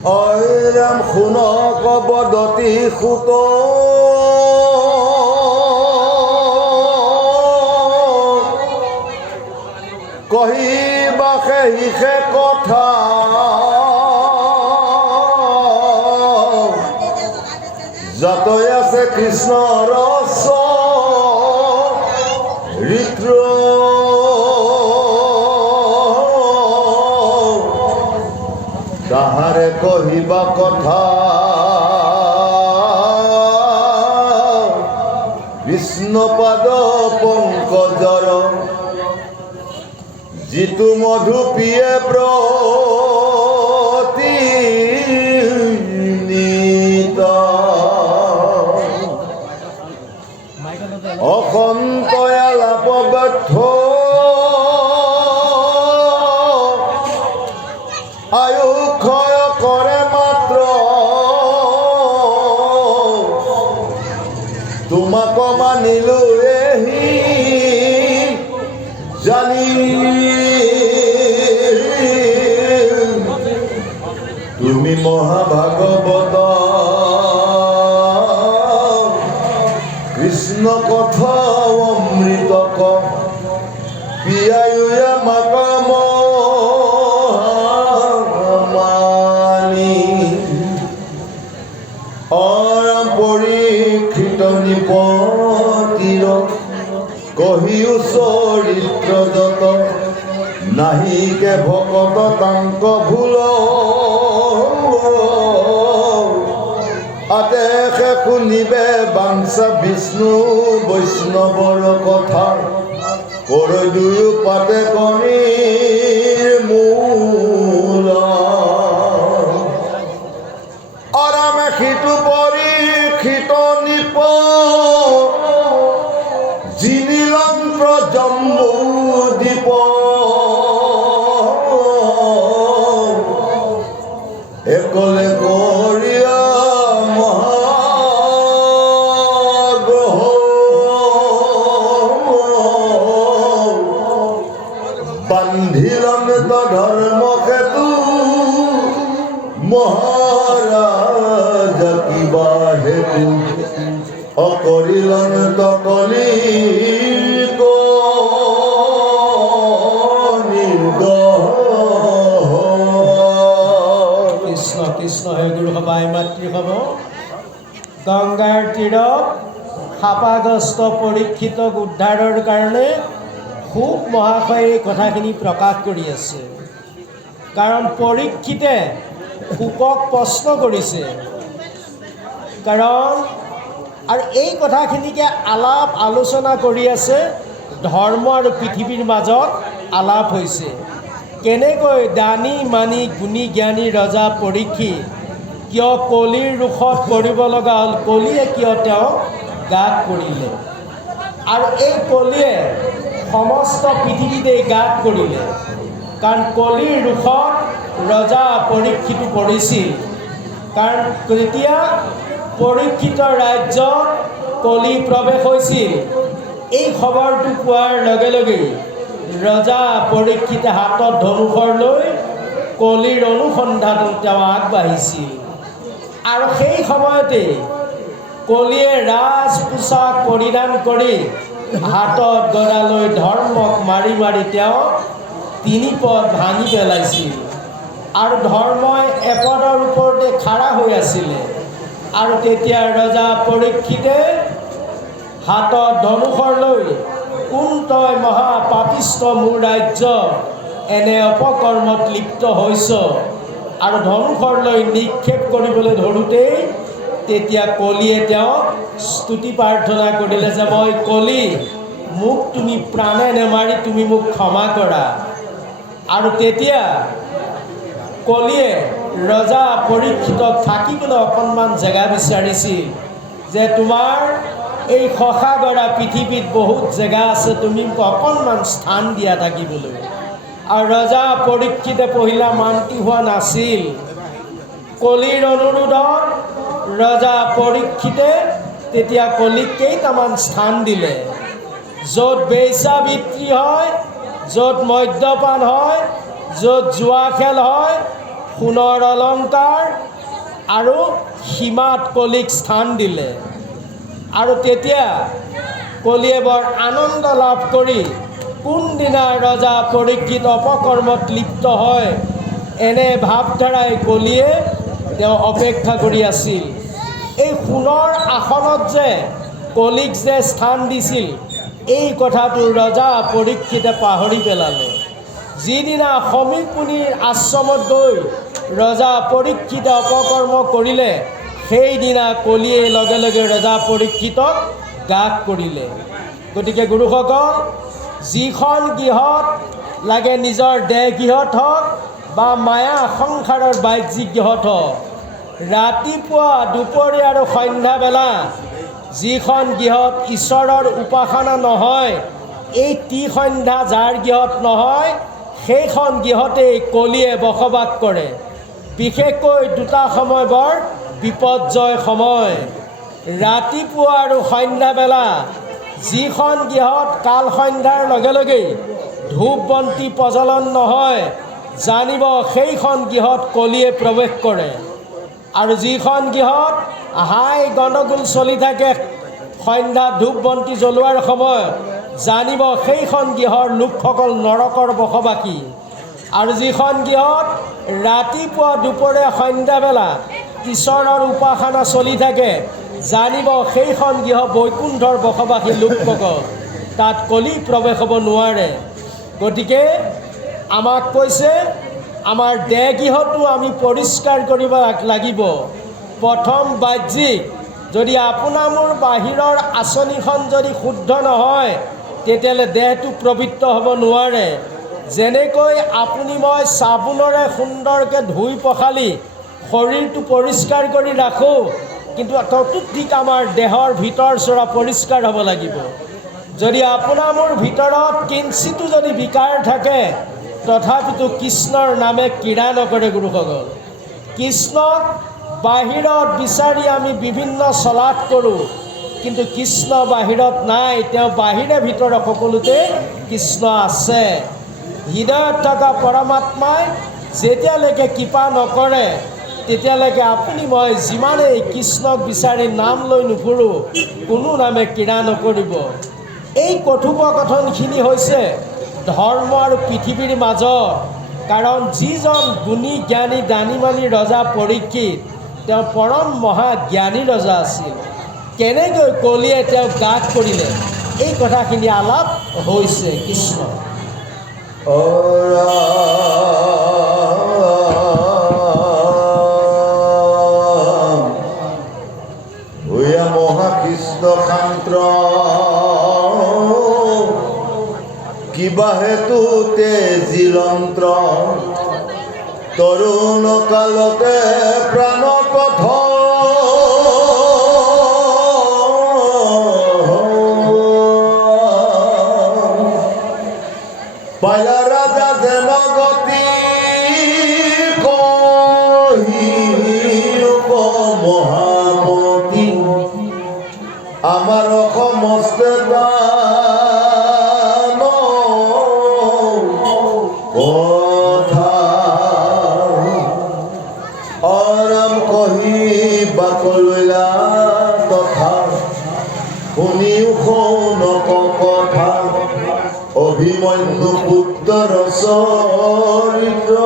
ঐৰাম শুনক বদতি সুত কহিবা সেইহে কথা যতই আছে কৃষ্ণৰ চৰিত্ৰ তাহাৰে কহিবা কথা বিষ্ণুপাদ পঙ্কজৰ যিটো মধু পিয়ে প্ৰতিনিত অসন্তয় আলাপ ব্যৰ্থ আয়ু ক্ষয় কৰে মাত্ৰ তোমাক মানিলো এহি জানি তুমি মহাভাগৱত কৃষ্ণ কথা অমৃতক পিয়ায়ুয়া মাকাম পৰীক্ষিত নিপতিৰ কহিও চৰিত্ৰ যত নাহিকে ভকত তাংক ভুল আদেশে শুনিবে বাঞ্ছা বিষ্ণু বৈষ্ণৱৰ কথা কৰি দুয়ো পাতে কণীৰ মূল অৰামে সিটো পৰীক্ষিত নিপ জিনিলন্ত্ৰ জম্বু দ্বীপ একলে কৰিয়া মহাগ্ৰহ বান্ধিলন ধৰ্ম সেতু মহাৰাজ কিবা হেতু অকৰিলন তকলি কৃষ্ণ কৃষ্ণ হে গুৰু সবাই মাতৃ হ'ব গংগাৰ তীৰত শাপাগ্ৰস্ত পৰীক্ষিতক উদ্ধাৰৰ কাৰণে শুক মহাশয়ে এই কথাখিনি প্ৰকাশ কৰি আছে কাৰণ পৰীক্ষিতে শুকক প্ৰশ্ন কৰিছে কাৰণ আৰু এই কথাখিনিকে আলাপ আলোচনা কৰি আছে ধৰ্ম আৰু পৃথিৱীৰ মাজত আলাপ হৈছে কেনেকৈ দানী মানি গুণী জ্ঞানী ৰজা পৰীক্ষিত কিয় কলিৰ ৰোষত পৰিব লগা হ'ল কলিয়ে কিয় তেওঁ গাত পৰিলে আৰু এই কলিয়ে সমস্ত পৃথিৱীতে গাত পৰিলে কাৰণ কলিৰ ৰোষত ৰজা পৰীক্ষিত পৰিছিল কাৰণ তেতিয়া পৰীক্ষিত ৰাজ্যত কলি প্ৰৱেশ হৈছিল এই খবৰটো পোৱাৰ লগে লগে ৰজা পৰীক্ষিতে হাতত ধনুষৰ লৈ কলিৰ অনুসন্ধানত তেওঁ আগবাঢ়িছিল আৰু সেই সময়তে কলিয়ে ৰাজ পোছাক পৰিধান কৰি হাতত গদা লৈ ধৰ্মক মাৰি মাৰি তেওঁ তিনি পদ ভাঙি পেলাইছিল আৰু ধৰ্মই এপদৰ ওপৰতে খাৰা হৈ আছিলে আৰু তেতিয়া ৰজা পৰীক্ষিতে হাতত ধনুষৰ লৈ কোন তই মহাপাপিষ্ট মোৰ ৰাজ্য এনে অপকৰ্মত লিপ্ত হৈছ আৰু ধনুষৰ লৈ নিক্ষেপ কৰিবলৈ ধৰোঁতেই তেতিয়া কলিয়ে তেওঁক স্তুতি প্ৰাৰ্থনা কৰিলে যে মই কলি মোক তুমি প্ৰাণে নেমাৰি তুমি মোক ক্ষমা কৰা আৰু তেতিয়া কলিয়ে ৰজা পৰীক্ষিতক থাকিবলৈ অকণমান জেগা বিচাৰিছিল যে তোমাৰ এই শশাগৰা পৃথিৱীত বহুত জেগা আছে তুমি মোক অকণমান স্থান দিয়া থাকিবলৈ আৰু ৰজা পৰীক্ষিতে পহিলা মান্তি হোৱা নাছিল কলিৰ অনুৰোধত ৰজা পৰীক্ষিতে তেতিয়া কলিক কেইটামান স্থান দিলে য'ত বেশ্যাবৃত্তি হয়, য'ত মদ্যপান হয়, য'ত জুৱা খেল হয়, সোণৰ অলংকাৰ আৰু সীমাত কলিক স্থান দিলে। আৰু তেতিয়া কলিয়ে বৰ আনন্দ লাভ কৰি কোনদিনা ৰজা পৰীক্ষিত অপকৰ্মত লিপ্ত হয় এনে ভাৱধাৰাই কলিয়ে তেওঁ অপেক্ষা কৰি আছিল। এই সোণৰ আসনত যে কলিক যে স্থান দিছিল এই কথাটো ৰজা পৰীক্ষিতে পাহৰি পেলালে। যিদিনা সমীৰ মুনিৰ আশ্ৰমত গৈ ৰজা পৰীক্ষিতে অপকৰ্ম কৰিলে সেইদিনা কলিয়ে লগে লগে ৰজা পৰীক্ষিতক গাত কৰিলে। গতিকে গুৰুসকল, যিখন গৃহত লাগে নিজৰ দেহ গৃহত হওক বা মায়া সংসাৰৰ বাহ্যিক গৃহত হওক, ৰাতিপুৱা দুপৰীয়া আৰু সন্ধ্যাবেলা যিখন গৃহত ঈশ্বৰৰ উপাসনা নহয়, এই ত্ৰিসন্ধ্যা যাৰ গৃহত নহয় সেইখন গৃহতেই কলিয়ে বসবাস কৰে। বিশেষকৈ দুটা সময় বৰ বিপদজয় সময়। ৰাতিপুৱা আৰু সন্ধ্যাবেলা যিখন গৃহত কাল সন্ধ্যাৰ লগে লগেই ধূপ বন্তি প্ৰজ্বলন নহয়, জানিব সেইখন গৃহত কলিয়ে প্ৰৱেশ কৰে। আৰু যিখন গৃহত হাই গণ্ডগোল চলি থাকে সন্ধ্যা ধূপ বন্তি জ্বলোৱাৰ সময়ত, জানিব সেইখন গৃহৰ লোকসকল নৰকৰ বসবাসী। আৰু যিখন গৃহত ৰাতিপুৱা দুপৰীয়া সন্ধ্যাবেলা ঈশ্বৰৰ উপাসনা চলি থাকে, জানিব সেইখন গৃহ বৈকুণ্ঠৰ বসবাসী লোকসকল। তাত কলি প্ৰৱেশ হ'ব নোৱাৰে। গতিকে আমাক কৈছে আমাৰ দেহ গৃহটো আমি পৰিষ্কাৰ কৰিব লাগিব। প্ৰথম বাহ্যিক, যদি আপোনাৰ মোৰ বাহিৰৰ আঁচনিখন যদি শুদ্ধ নহয় তেতিয়াহ'লে দেহটো পবিত্ৰ হ'ব নোৱাৰে। যেনেকৈ আপুনি মই চাবোনেৰে সুন্দৰকৈ ধুই পখালি শৰীৰটো পৰিষ্কাৰ কৰি ৰাখোঁ, কিন্তু ততোধিক আমাৰ দেহৰ ভিতৰ চৰা পৰিষ্কাৰ হ'ব লাগিব। যদি আপোনাৰ মোৰ ভিতৰত কিঞ্চিতো যদি বিকাৰ থাকে তথাপিতো কৃষ্ণৰ নামে ক্ৰীড়া নকৰে। গুৰুসকল, কৃষ্ণক বাহিৰত বিচাৰি আমি বিভিন্ন চলাথ কৰোঁ, কিন্তু কৃষ্ণ বাহিৰত নাই, তেওঁ বাহিৰে ভিতৰত সকলোতে কৃষ্ণ আছে। হৃদয়ত থকা পৰমাত্মাই যেতিয়ালৈকে কৃপা নকৰে তেতিয়ালৈকে আপুনি মই যিমানেই কৃষ্ণক বিচাৰি নাম লৈ নুফুৰোঁ কোনো নামে ক্ৰীড়া নকৰিব। এই কথোপকথনখিনি হৈছে ধৰ্ম আৰু পৃথিৱীৰ মাজত। কাৰণ যিজন গুণী জ্ঞানী দানী মানি ৰজা পৰীক্ষিত, তেওঁ পৰম মহাজ্ঞানী ৰজা আছিল। কেনেকৈ কলিয়ে তেওঁক গাত কৰিলে এই কথাখিনি আলাপ হৈছে। কৃষ্ণ মহাকৃষ্ণ শান্ত্ৰ কিবা হেতুতে জিলন্ত্ৰ তৰুণ কালতে প্ৰাণ পথ পাইলা ৰাজা যেন গতি কহি মহামতি আমাৰ সমস্তে কথা অৰাম কহি বাকলৈলা তথা শুনিও শৌনক কথা অভিমন্যু পুত্ৰৰ চৰিত্ৰ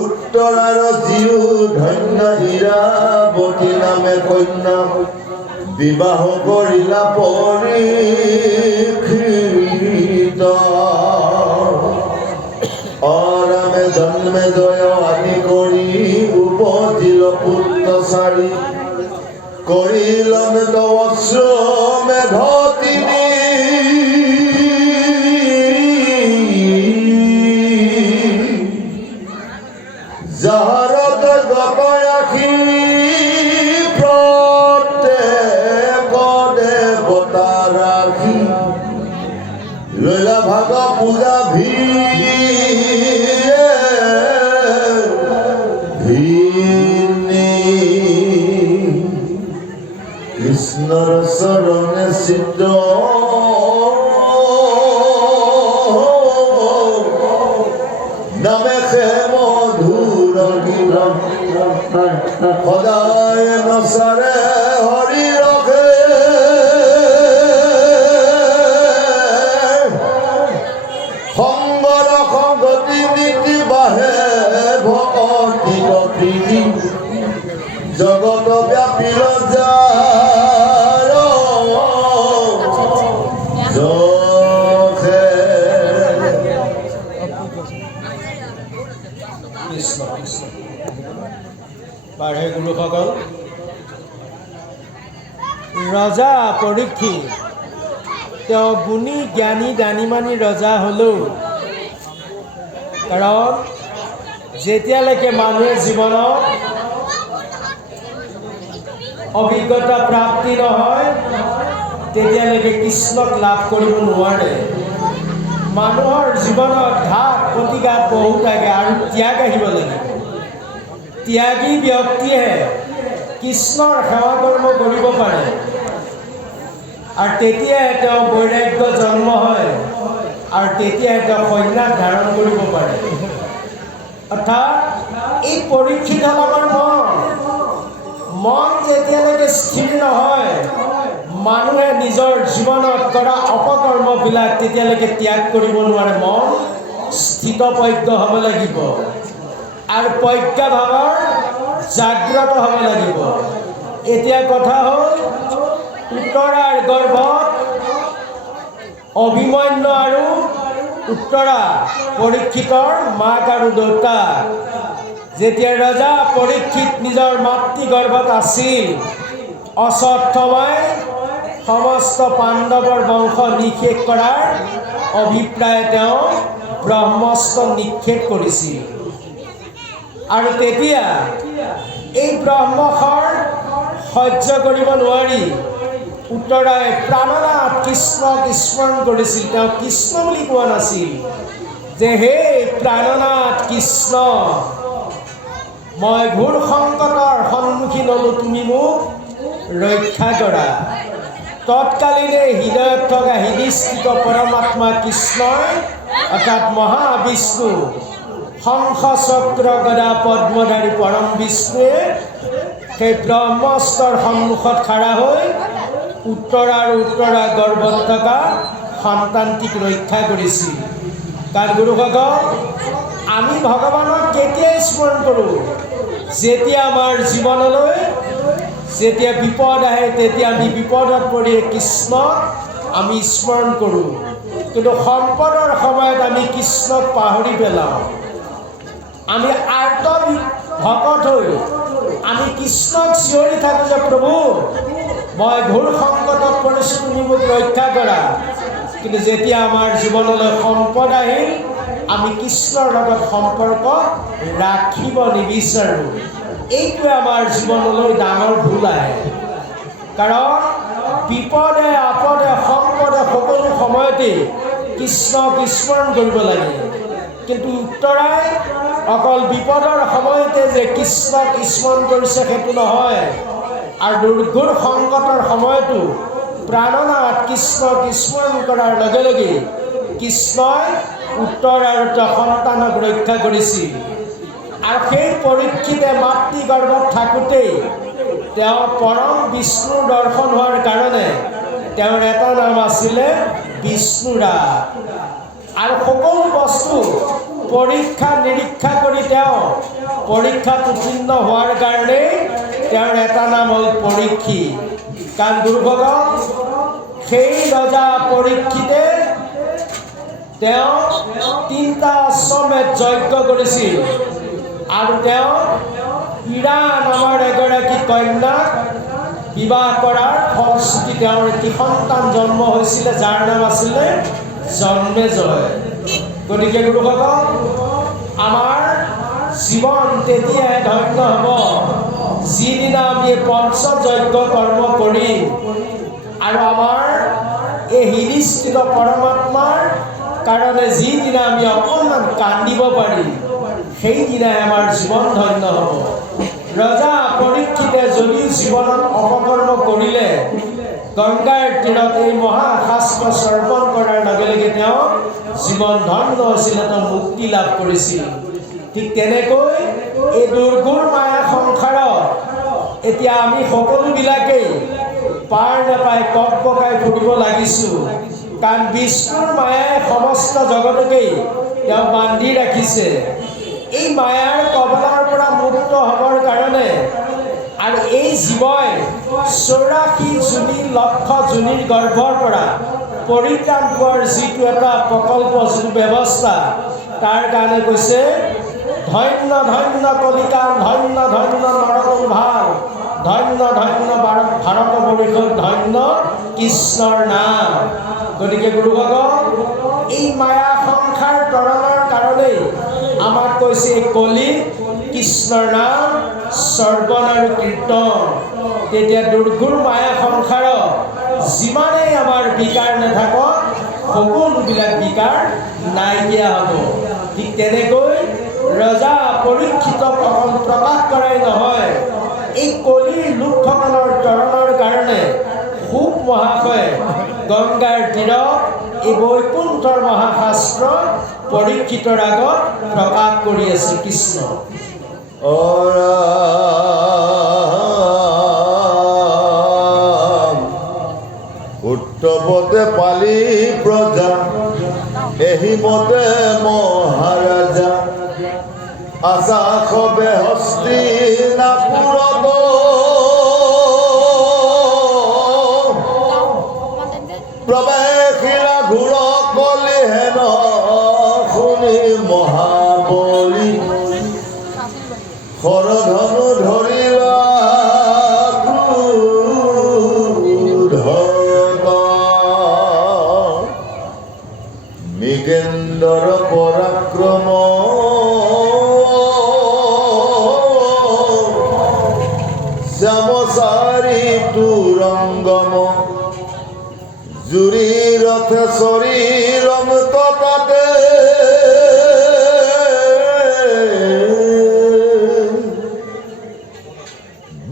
উত্তৰাৰ জীউ ধন্য ইৰাৱতী নামে কন্যা বিবাহ কৰিলা পৰীক্ষিত অৰামে জন্মে জয় আদি কৰি উপজিল পুত্ৰ চাৰি কৰিলন দশ্ৰমে ধতিনী যাহাৰত গত ৰাখি প্ৰত্যেক দেৱতা ৰাখি লৈলা ভাগ পূজা কৃষ্ণৰ চৰণে চিত্ৰ নামে খে মধুৰ গীত সদায় নচাৰে হৰি ৰখে সংগৰ সংগতি নীতি বাঢ়ে ভকতি প্ৰীতি জগত ব্যাপী ৰজা বাঢ়ে গুৰুসকল ৰজা পৰীক্ষিত তেওঁ গুণী জ্ঞানী দানীমানী ৰজা হ'লেও কাৰণ যেতিয়ালৈকে মানুহে জীৱনত অভিজ্ঞতা প্ৰাপ্তি নহয় তেতিয়ালৈকে কৃষ্ণক লাভ কৰিব নোৱাৰে মানুহৰ জীৱনত ঘাত প্ৰতিঘাত বহু থাকে আৰু ত্যাগ আহিব লাগিব ত্যাগী ব্যক্তিয়ে কৃষ্ণৰ সেৱা কৰ্ম কৰিব পাৰে আৰু তেতিয়াই তেওঁ বৈৰাগ্য জন্ম হয় আৰু তেতিয়াই তেওঁ সন্ন্যাস ধাৰণ কৰিব পাৰে অৰ্থাৎ এই পৰীক্ষিত হ'ল আমাৰ মন যেতিয়ালৈকে স্থিৰ নহয় মানুহে নিজৰ জীৱনত কৰা অপকৰ্মবিলাক তেতিয়ালৈকে ত্যাগ কৰিব নোৱাৰে মন স্থিতপ্ৰজ্ঞ হ'ব লাগিব আৰু প্ৰজ্ঞাভাৱৰ জাগ্ৰত হ'ব লাগিব এতিয়া কথা হ'ল উত্তৰাৰ গৰ্ভত অভিমন্যু আৰু উত্তৰা পৰীক্ষিতৰ মাক আৰু দেউতাক যেতিয়া ৰজা পৰীক্ষিত নিজৰ মাতৃগৰ্ভত আছিল অশ্বত্থামাই সমস্ত পাণ্ডৱৰ বংশ নিষেধ কৰাৰ অভিপ্ৰায় তেওঁ ব্ৰহ্মাস্ত্ৰ নিক্ষেপ কৰিছিল আৰু তেতিয়া এই ব্ৰহ্মশৰ সহ্য কৰিব নোৱাৰি উত্তৰাই প্ৰাণনাথ কৃষ্ণক স্মৰণ কৰিছিল তেওঁ কৃষ্ণ বুলি কোৱা নাছিল যে হে প্ৰাণনাথ কৃষ্ণ মই ঘোৰ সংকটৰ সন্মুখীন হ'লোঁ তুমি মোক ৰক্ষা কৰা তৎকালীনে হৃদয়ত থকা হৃদয়স্থিত পৰমাত্মা কৃষ্ণই অৰ্থাৎ মহাবিষ্ণু শংখ চক্ৰ গদা পদ্মধাৰী পৰম বিষ্ণুৱে সেই ব্ৰহ্মাস্ত্ৰৰ সন্মুখত খাৰা হৈ উত্তৰা গৰ্ভত থকা সন্তানটিক ৰক্ষা কৰিছিল কাৰণ গুৰুসকল আমি ভগৱানক কেতিয়া স্মৰণ কৰোঁ যেতিয়া আমাৰ জীৱনলৈ যেতিয়া বিপদ আহে তেতিয়া আমি বিপদত পৰি কৃষ্ণক আমি স্মৰণ কৰোঁ কিন্তু সম্পদৰ সময়ত আমি কৃষ্ণক পাহৰি পেলাওঁ আমি আৰ্ত ভকত হৈ আমি কৃষ্ণক চিঞৰি থাকোঁ যে প্ৰভু মই ঘোৰ সংকটত পৰিছোঁ তুমি মোক ৰক্ষা কৰা কিন্তু যেতিয়া আমাৰ জীৱনলৈ সম্পদ আহিল আমি কৃষ্ণৰ লগত সম্পৰ্ক ৰাখিব নিবিচাৰোঁ এইটোৱে আমাৰ জীৱনলৈ ডাঙৰ ভুল আহে কাৰণ বিপদে আপদে সম্পদে সকলো সময়তে কৃষ্ণক স্মৰণ কৰিব লাগে কিন্তু উত্তৰাই অকল বিপদৰ সময়তে যে কৃষ্ণক স্মৰণ কৰিছে সেইটো নহয় আৰু দুৰ্ঘোৰ সংকটৰ সময়তো প্ৰাণনাথ কৃষ্ণক স্মৰণ কৰাৰ লগে লগে কৃষ্ণই উত্তৰ আৰু সন্তানক ৰক্ষা কৰিছিল আৰু সেই পৰীক্ষিতে মাতৃগৰ্ভত থাকোঁতেই তেওঁ পৰম বিষ্ণুৰ দৰ্শন হোৱাৰ কাৰণে তেওঁৰ এটা নাম আছিলে বিষ্ণুৰাজ আৰু সকলো বস্তু পৰীক্ষা নিৰীক্ষা কৰি তেওঁ পৰীক্ষাত উত্তীৰ্ণ হোৱাৰ কাৰণে তেওঁৰ এটা নাম হ'ল পৰীক্ষিত কাৰণ গুৰুসকল সেই ৰজা পৰীক্ষিতে তেওঁ 3টা আশ্ৰমেত যজ্ঞ কৰিছিল আৰু তেওঁ ইৰা নামৰ এগৰাকী কন্যাক বিবাহ কৰাৰ ফলশ্ৰুতি তেওঁৰ এটি সন্তান জন্ম হৈছিলে যাৰ নাম আছিলে জন্মেজয় গতিকে গুৰুসকল আমাৰ জীৱন তেতিয়াহে ধন্য হ'ব যিদিনা আমি পঞ্চযজ্ঞ কৰ্ম কৰিম আৰু আমাৰ এই হৃদয়স্থিত পৰমাত্মাৰ কাৰণে যিদিনা আমি অকণমান কান্দিব পাৰিম সেইদিনাই আমাৰ জীৱন ধন্য হ'ব ৰজা পৰীক্ষিতে যদিও জীৱনত অপকৰ্ম কৰিলে গংগাৰ তীৰত এই মহাশাস্ত্ৰ শ্ৰৱণ কৰাৰ লগে লগে তেওঁ জীৱন ধন্য হৈছিল, তেওঁ মুক্তি লাভ কৰিছিল। ঠিক তেনেকৈ এই দুৰ্গুণ মায়া সংসাৰত এতিয়া আমি সকলোবিলাকেই পাৰ নাপাই কক বকাই ফুৰিব লাগিছোঁ। কাৰণ বিষ্ণুৰ মায়াই সমস্ত জগতকেই তেওঁ বান্ধি ৰাখিছে। এই মায়াৰ কবলৰ পৰা মুক্ত হ'বৰ কাৰণে আৰু এই জীৱই 84 যোনি লক্ষ যোনিৰ গৰ্ভৰ পৰা পৰিত্ৰাণ পোৱাৰ যিটো এটা প্ৰকল্প, যিটো ব্যৱস্থা, তাৰ কাৰণে কৈছে ধন্য ধন্য কলিকাল, ধন্য ধন্য নৰতম ভাল, ধন্য ধন্য ভাৰতবৰ্ষৰ ধন্য কৃষ্ণৰ নাম। গতিকে গুৰুভগত এই মায়া সংসাৰ তৰণৰ কাৰণেই আমাক কৈছে কলি কৃষ্ণৰ নাম শ্ৰৱণ আৰু কীৰ্তন। তেতিয়া দুৰ্গুণ মায়া সংসাৰত যিমানেই আমাৰ বিকাৰ নাথাকক সকলোবিলাক বিকাৰ নাইকিয়া হ'ব। ঠিক তেনেকৈ ৰজা পৰীক্ষিতক অকল প্ৰকাশ কৰাই নহয়, এই কলিৰ লোকসকলৰ তৰণৰ কাৰণে সুখ মহাশয়ে গংগাৰ তীৰত এই বৈকুণ্ঠৰ মহাশাস্ত্ৰ পৰীক্ষিতৰ আগত প্ৰকাশ কৰি আছে কৃষ্ণ। উত্তপতে পালি প্ৰজা, এহিমতে মহাৰাজা, আশা খবে হস্তিনাপুৰত প্ৰৱেশিলা ঘূৰ কলি হেন শুনি মহাবলী, শৰধনু ধৰিলা মৃগেন্দ্ৰ পৰাক্ৰম, শ্যামচাৰী তুৰংগম, জুৰি ৰথে শৰীৰম ততাতে,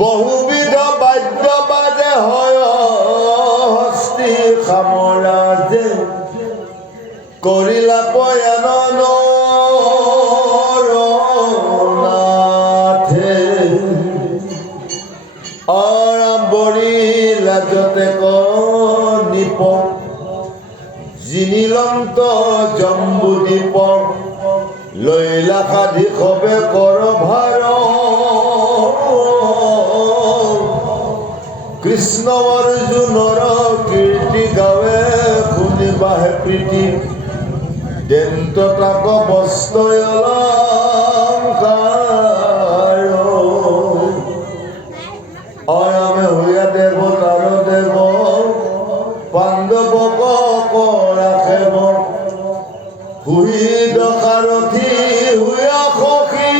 বহুবিধ বাদ্য বাজে হয় হস্তি সামৰাজে, কৰিলা পয়ানন নাথে, আৰম্বৰী লাজতে নিপ, জিনিলন্ত জম্বুদ্বীপ, লৈলা সাধি খবে কৰ ভাৰ, কৃষ্ণ অৰ্জুনৰ কীৰ্তি গাৱে শুনিবাহে প্ৰীতি, দেন্ত তাক বস্ত্ৰ অলংকাৰ, অয়মে হুয়া দেৱতাৰ দেৱ, পাণ্ডৱক ৰাখেব, হুইদ সাৰথি হুয়া সখী,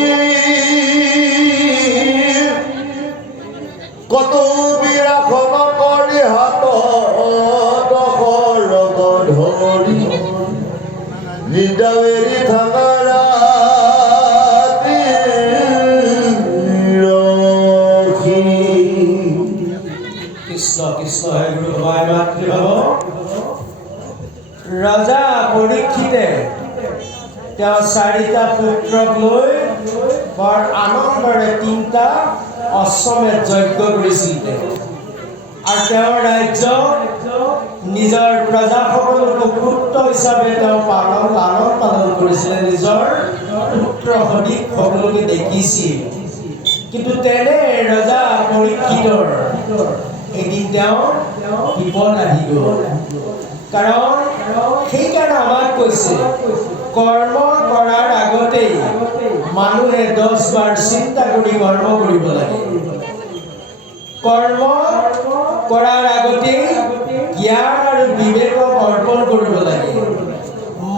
কত বিৰাসন কৰি হাতত খড়গ ধৰি, নিদাবেৰি থাকা ৰাতি ৰখি। কৃষ্ণ কৃষ্ণ হে গুৰু ভাই মাতৃভাৱ। ৰজা পৰীক্ষিতে তেওঁ 4টা পুত্ৰক লৈ বৰ আনন্দৰে 3টা অশ্বমেধ যজ্ঞ কৰিছিল। আৰু তেওঁৰ ৰাজ্য নিজৰ প্ৰজাসকলক পুত্ৰ হিচাপে তেওঁ লালন পালন কৰিছিলে, নিজৰ পুত্ৰ সদৃশ সকলোকে দেখিছিল। কিন্তু তেনে ৰজা পৰীক্ষিতৰ এদিন তেওঁ বিপদ আহি গ'ল। কাৰণ সেইকাৰণে আমাক কৈছে কৰ্ম কৰাৰ আগতেই মানুহে 10 বাৰ চিন্তা কৰি কৰ্ম কৰিব লাগে। কৰ্ম কৰাৰ আগতেই জ্ঞান আৰু বিবেকক অৰ্পণ কৰিব লাগে।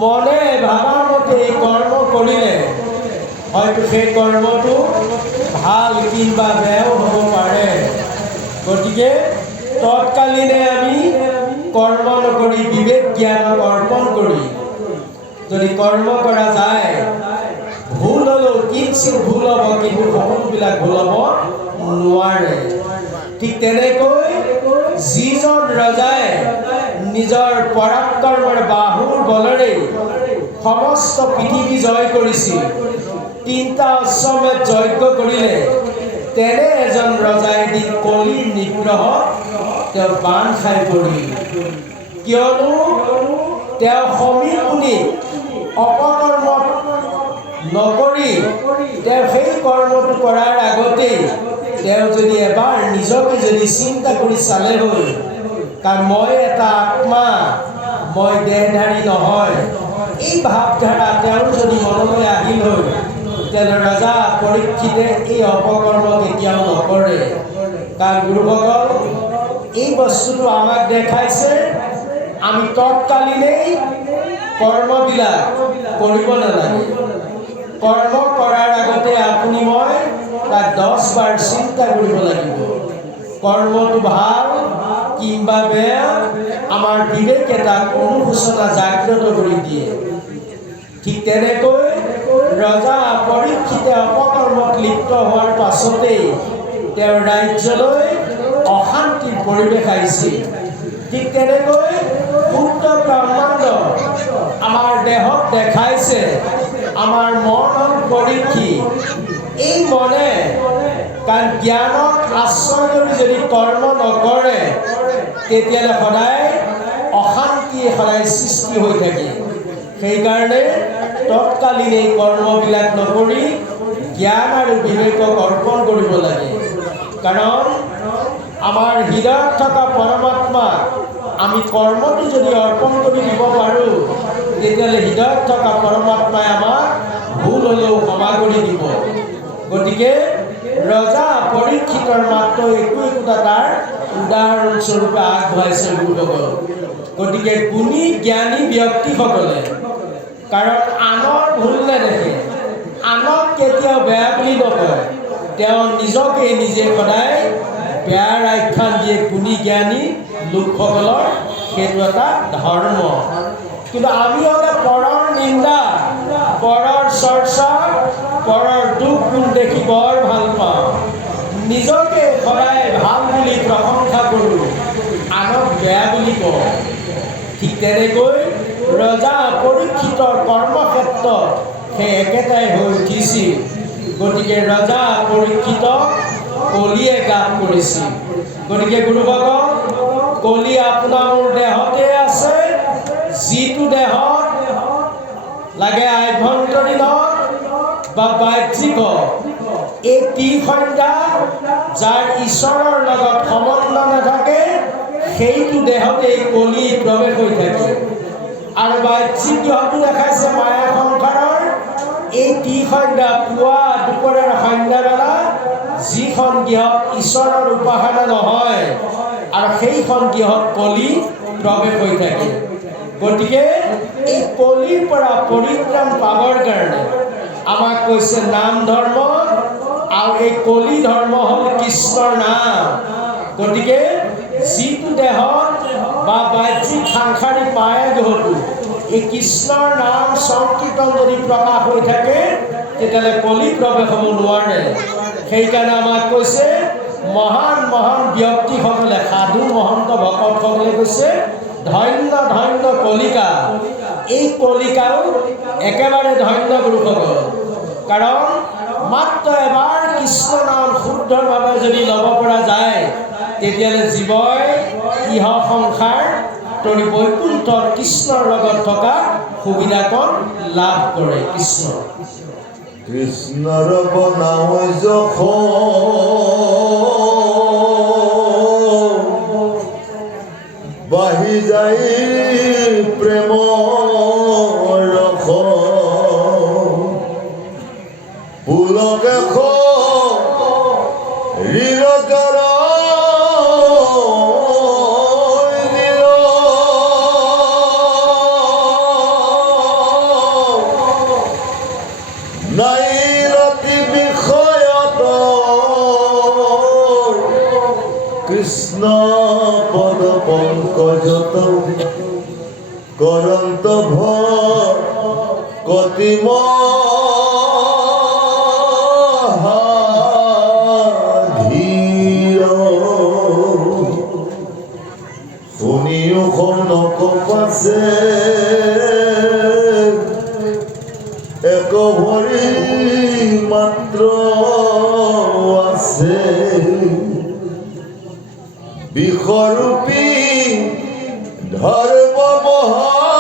মনে ভাবা মতে এই কৰ্ম কৰিলে হয়তো সেই কৰ্মটো ভাল কিংবা বেয়াও হ'ব পাৰে। গতিকে তৎকালীনে আমি কৰ্ম নকৰি বিবেক জ্ঞানক অৰ্পণ কৰি যদি কৰ্ম কৰা যায়, ভুল হ'লেও কিঞ্চিত ভুল হ'ব, কিন্তু সকলোবিলাক ভুল হ'ব নোৱাৰে। ঠিক তেনেকৈ যিজন ৰজাই নিজৰ পৰাক্ৰমৰ বাহুৰ বলেৰে সমস্ত পৃথিৱী জয় কৰিছিল, 3টা অশ্বমেধ যজ্ঞ কৰিলে, তেনে এজন ৰজাই এদিন কলিৰ নিগ্ৰহত তেওঁ বান খাই পৰিল। কিয়নো তেওঁ সমীৰ মুনি অপকৰ্ম নকৰি তেওঁ সেই কৰ্মটো কৰাৰ আগতেই তেওঁ যদি এবাৰ নিজকে যদি চিন্তা কৰি চালে হয়, কাৰণ মই এটা আত্মা, মই দেহধাৰী নহয়, এই ভাৱধাৰা তেওঁৰ যদি মনলৈ আহিল হয়, তেনে ৰজা পৰীক্ষিতে এই অপকৰ্ম কেতিয়াও নকৰে। কাৰণ গুৰুভকল এই বস্তুটো আমাক দেখাইছে আমি তৎকালীনেই কৰ্মবিলাক কৰিব নালাগে। কৰ্ম কৰাৰ আগতে আপুনি মই তাক 10 বাৰ চিন্তা কৰিব লাগিব। কৰ্মটো ভাল কিংবা বেয়া, আমাৰ বিবেকে তাক অনুশোচনা জাগ্ৰত কৰি দিয়ে। ঠিক তেনেকৈ ৰজা পৰীক্ষিতে অপকৰ্মত লিপ্ত হোৱাৰ পাছতেই তেওঁৰ ৰাজ্যলৈ অশান্তিৰ পৰিৱেশ আহিছিল। ঠিক তেনেকৈ শুদ্ধ ব্ৰহ্মাণ্ড আমাৰ দেহত দেখাইছে আমাৰ মনৰ পৰীক্ষী। এই মনে কাৰণ জ্ঞানক আশ্ৰয় কৰি যদি কৰ্ম নকৰে, তেতিয়াহ'লে সদায় অশান্তি সদায় সৃষ্টি হৈ থাকে। সেইকাৰণে তৎকালীন এই কৰ্মবিলাক নকৰি জ্ঞান আৰু বিবেকক অৰ্পণ কৰিব লাগে। কাৰণ আমাৰ হৃদয়ত থকা পৰমাত্মা আমি কৰ্মটো যদি অৰ্পণ কৰি দিব পাৰোঁ, তেতিয়াহ'লে হৃদয়ত থকা পৰমাত্মাই আমাক ভুল হ'লেও ক্ষমা কৰি দিব। গতিকে ৰজা পৰীক্ষিতৰ মাত্ৰ একোটা তাৰ উদাহৰণস্বৰূপে আগবঢ়াইছে গুৰুসকল। গতিকে গুণী জ্ঞানী ব্যক্তিসকলে কাৰণ আনৰ ভুল নেদেখে, আনক কেতিয়াও বেয়া বুলি নকয়, তেওঁ নিজকে নিজে সদায় বেয়াৰ আখ্যান দিয়ে। গুণী জ্ঞানী লোকসকলৰ সেইটো এটা ধৰ্ম। কিন্তু আমি হ'লে পৰৰ নিন্দা, পৰৰ চৰ্চা, পৰৰ দুখ গুণ দেখি বৰ ভাল পাওঁ। নিজকে সদায় ভাল বুলি প্ৰশংসা কৰোঁ, আনক বেয়া বুলি কওঁ। ঠিক তেনেকৈ ৰজা পৰীক্ষিতৰ কৰ্মক্ষেত্ৰত সেই একেটাই হৈ উঠিছিল। গতিকে ৰজা পৰীক্ষিতক কলিয়ে গাত কৰিছিল। গতিকে গুৰুভকত কলি আপোনাৰ মোৰ দেহতে আছে, যিটো দেহত লাগে আভ্যন্তৰীণত বা বাহ্যিকত, এই ত্ৰিসংজ্ঞা যাৰ ঈশ্বৰৰ লগত সম্বন্ধ নাথাকে, সেইটো দেহতেই কলি প্ৰৱেশ হৈ থাকে। আৰু বাহ্যিক দেহটো দেখাইছে মায়া সংসাৰৰ এই ত্ৰিসংজ্ঞা পুৱা দুপৰীয়াৰ সন্ধ্যাবেলা যিখন গৃহত ঈশ্বৰৰ উপাসনা নহয়, আৰু সেইখন গৃহত কলি প্ৰৱেশ হৈ থাকে। গতিকে এই কলিৰ পৰা পৰিত্ৰাণ পাবৰ কাৰণে আমাক কৈছে নাম ধৰ্ম, আৰু এই কলি ধৰ্ম হ'ল কৃষ্ণৰ নাম। গতিকে যিটো দেহত বা বাহ্যিক সাংসাৰিক মায়া দেহটো এই কৃষ্ণৰ নাম সংকীৰ্তন যদি প্ৰকাশ হৈ থাকে, তেতিয়াহ'লে কলি প্ৰৱেশ হ'ব নোৱাৰে। সেইকাৰণে আমাক কৈছে মহান মহান ব্যক্তিসকলে, সাধু মহন্ত ভকতসকলে কৈছে ধন্য ধন্য কলিকা। এই কলিকাও একেবাৰে ধন্য গুৰুসকল। কাৰণ মাত্ৰ এবাৰ কৃষ্ণ নাম শুদ্ধভাৱে যদি ল'ব পৰা যায়, তেতিয়াহ'লে জীৱই ইহ সংসাৰ তৰি বৈকুণ্ঠত কৃষ্ণৰ লগত থকা সুবিধাকণ লাভ কৰে। কৃষ্ণ কৃষ্ণৰ বনাম যখন বাহি যায় প্ৰেমৰ ৰস, পুলকে হৃদয়ৰ নাই ৰাতি বিষয়ত কৃষ্ণ পদ পংকজত কৰন্ত কতিম পাছে এক ভৰি মাত্ৰ আছে বিষৰূপী ধৰ্ম মহাভাগ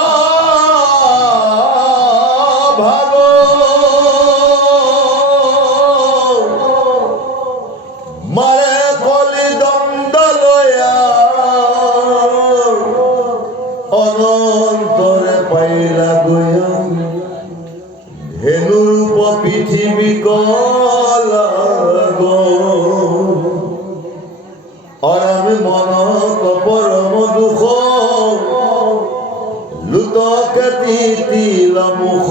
মাৰে কলি দণ্ডলয়া অনন্তৰে পাইলা গয়া ধেনুৰূপ পৃথিৱী কলাগ অৰামে মনত পৰম দুখ লুটকে তিতিল মুখ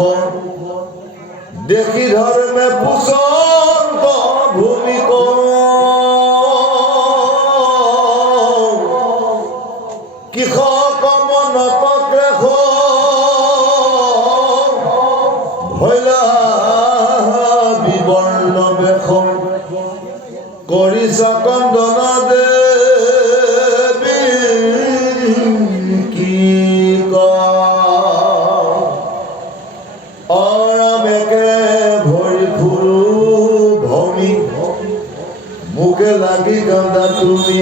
দেখি ধৰ্মে পুষন্ত ভূমিক কৃষক মনত ক্লেশ ভৈলা বিবৰ্ণ বেশ কৰিছা কন্দনা দেৱী কি অৰামেকে ভৰি ফুৰো ভমি মোকে লাগি কান্দা তুমি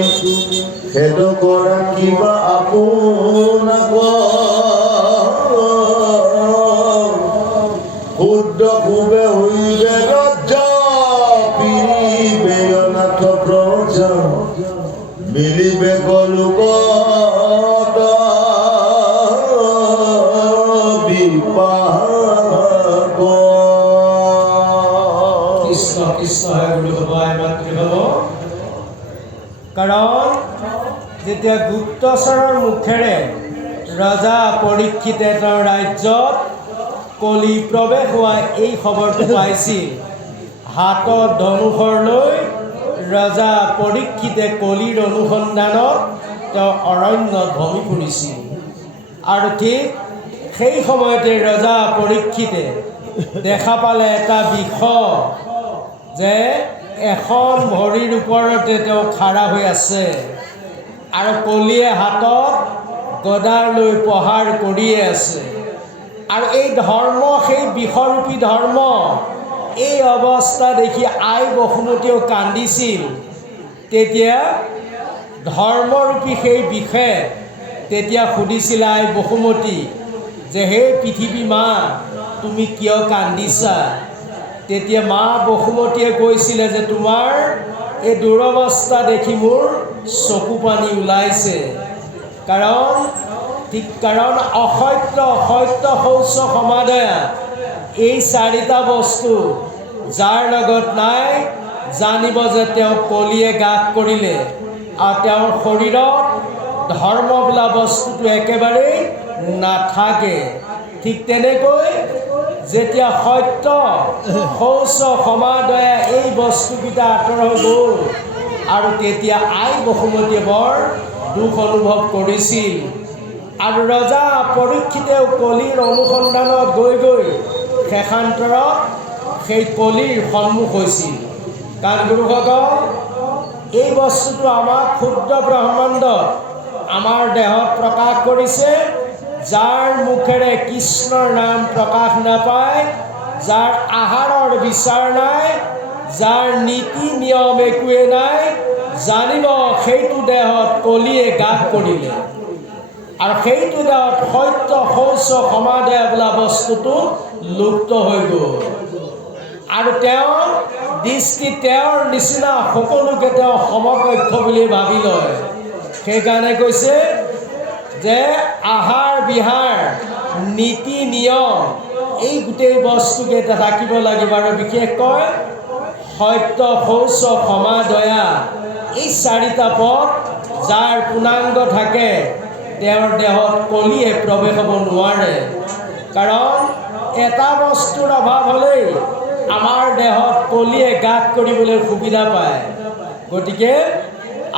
খেদ কৰা কিবা আপোনাক শুদ্ধ শুবে হৈবে ৰজা পিৰিবে অনাথ প্ৰজা মিলিবে গলোক বিপাক কৃষ্ণ কৃষ্ণ হে গুৰু সভাই মাতৃ হ'ব কাৰণ যেতিয়া গুপ্তচৰৰ মুখেৰে ৰজা পৰীক্ষিতে তেওঁৰ ৰাজ্যত কলি প্ৰৱেশ হোৱা এই খবৰটো পাইছিল হাতত ধনুষৰ লৈ ৰজা পৰীক্ষিতে কলিৰ অনুসন্ধানত তেওঁ অৰণ্যত ভ্ৰমি ফুৰিছিল আৰু ঠিক সেই সময়তে ৰজা পৰীক্ষিতে দেখা পালে এটা বিষ যে এখন ভৰিৰ ওপৰতে তেওঁ খাৰা হৈ আছে আৰু কলিয়ে হাতত গদাৰ লৈ প্ৰহাৰ কৰিয়ে আছে আৰু এই ধৰ্ম সেই বিষৰূপী ধৰ্ম এই অৱস্থা দেখি আই বসুমতীয়েও কান্দিছিল তেতিয়া ধৰ্মৰূপী সেই বিষে তেতিয়া সুধিছিল আই বসুমতী যে হে পৃথিৱী মা তুমি কিয় কান্দিছা তেতিয়া মা বসুমতীয়ে কৈছিলে যে তোমাৰ এই দুৰৱস্থা দেখি মোৰ চকু পানী ওলাইছে কাৰণ অসত্য সত্য শৌচ সমাদয়া এই চাৰিটা বস্তু যাৰ লগত নাই জানিব যে তেওঁ কলিয়ে গাত কৰিলে আৰু তেওঁৰ শৰীৰত ধৰ্ম বোলা বস্তুটো একেবাৰেই নাথাকে ঠিক তেনেকৈ যেতিয়া সত্য শৌচ সমাদয়া এই বস্তুকেইটা আঁতৰ হৈ গ'ল আৰু তেতিয়া আই বসুমতীয়ে বৰ দুখ অনুভৱ কৰিছিল আৰু ৰজা পৰীক্ষিতেও কলিৰ অনুসন্ধানত গৈ শেষান্তৰত সেই কলিৰ সন্মুখ হৈছিল কাৰণ গুৰুসকল এই বস্তুটো আমাক ক্ষুদ্ৰ ব্ৰহ্মাণ্ডত আমাৰ দেহত প্ৰকাশ কৰিছে যাৰ মুখেৰে কৃষ্ণৰ নাম প্ৰকাশ নাপায় যাৰ আহাৰৰ বিচাৰ নাই যাৰ নীতি নিয়ম একোৱে নাই জানিব সেইটো দেহত কলিয়ে গাত কৰিলে আৰু সেইটো দেহত সত্য শৌচ সমাদয়া বোলা বস্তুটো লুপ্ত হৈ গ'ল আৰু তেওঁৰ দৃষ্টি তেওঁৰ নিচিনা সকলোকে তেওঁ সমকক্ষ বুলি ভাবি লয় সেইকাৰণে কৈছে যে আহাৰ বিহাৰ নীতি নিয়ম এই গোটেই বস্তুকেইটা থাকিব লাগিব আৰু বিশেষকৈ সত্য শৌচ সমাদয়া এই চাৰিটা পথ যাৰ পূৰ্ণাংগ থাকে তেওঁৰ দেহত কলিয়ে প্ৰৱেশ হ'ব নোৱাৰে কাৰণ এটা বস্তুৰ অভাৱ হ'লেই আমাৰ দেহত কলিয়ে গাত কৰিবলৈ সুবিধা পায় গতিকে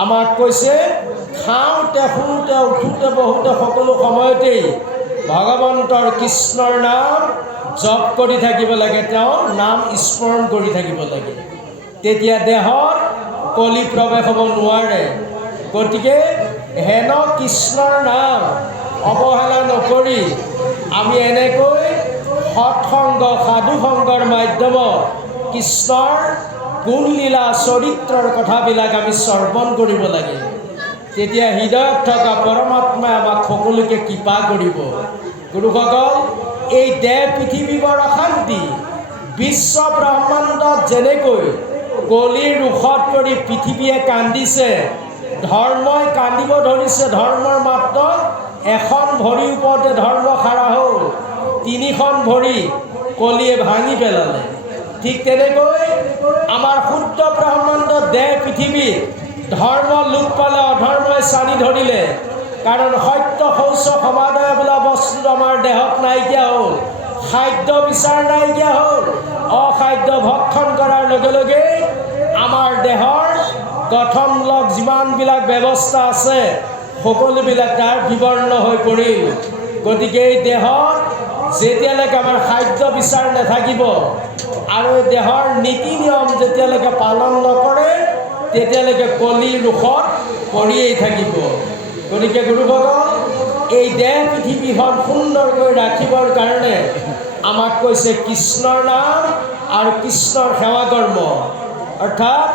আমাক কৈছে খাওঁতে শুওঁতে উঠোঁতে বহোঁতে সকলো সময়তেই ভগৱন্তৰ কৃষ্ণৰ নাম জপ কৰি থাকিব লাগে তেওঁৰ নাম স্মৰণ কৰি থাকিব লাগে তেতিয়া দেহত কলি প্ৰৱেশ হ'ব নোৱাৰে গতিকে হেন কৃষ্ণৰ নাম অৱহেলা নকৰি আমি এনেকৈ সৎসংগ সাধু সংগৰ মাধ্যমত কৃষ্ণৰ গুণলীলা চৰিত্ৰৰ কথাবিলাক আমি শ্ৰৱণ কৰিব লাগে। তেতিয়া হৃদয়ত থকা পৰমাত্মাই আমাক সকলোকে কৃপা কৰিব। গুৰুসকল, এই দেহ পৃথিৱী বৰ অশান্তি। বিশ্ব ব্ৰহ্মাণ্ডত যেনেকৈ কলিৰ ৰোষত পৰি পৃথিৱীয়ে কান্দিছে, ধৰ্মই কান্দিব ধৰিছে। ধৰ্মৰ মাত্ৰ এখন ভৰিৰ ওপৰতে ধৰ্ম খাৰা হ'ল, তিনিখন ভৰি কলিয়ে ভাঙি পেলালে। ঠিক তেনেকৈ আমাৰ শুদ্ধ ব্ৰহ্মাণ্ডত দেহ পৃথিৱীত ধৰ্ম লোপ পালে, অধৰ্মই চানি ধৰিলে। কাৰণ সত্য শৌচ সমাদয় বোলা বস্তুটো আমাৰ দেহত নাইকিয়া হ'ল। খাদ্য বিচাৰ নাইকিয়া হ'ল। অখাদ্য ভক্ষণ কৰাৰ লগে লগে আমাৰ দেহৰ গঠনমূলক যিমানবিলাক ব্যৱস্থা আছে সকলোবিলাক তাৰ বিবৰ্ণ হৈ পৰিল। গতিকে এই দেহত যেতিয়ালৈকে আমাৰ খাদ্য বিচাৰ নাথাকিব আৰু এই দেহৰ নীতি নিয়ম যেতিয়ালৈকে পালন নকৰে তেতিয়ালৈকে কলিৰ ৰোষত পৰিয়েই থাকিব। গতিকে গুৰুসকল, এই দেহ পৃথিৱীখন সুন্দৰকৈ ৰাখিবৰ কাৰণে আমাক কৈছে কৃষ্ণৰ নাম আৰু কৃষ্ণৰ সেৱা কৰ্ম, অৰ্থাৎ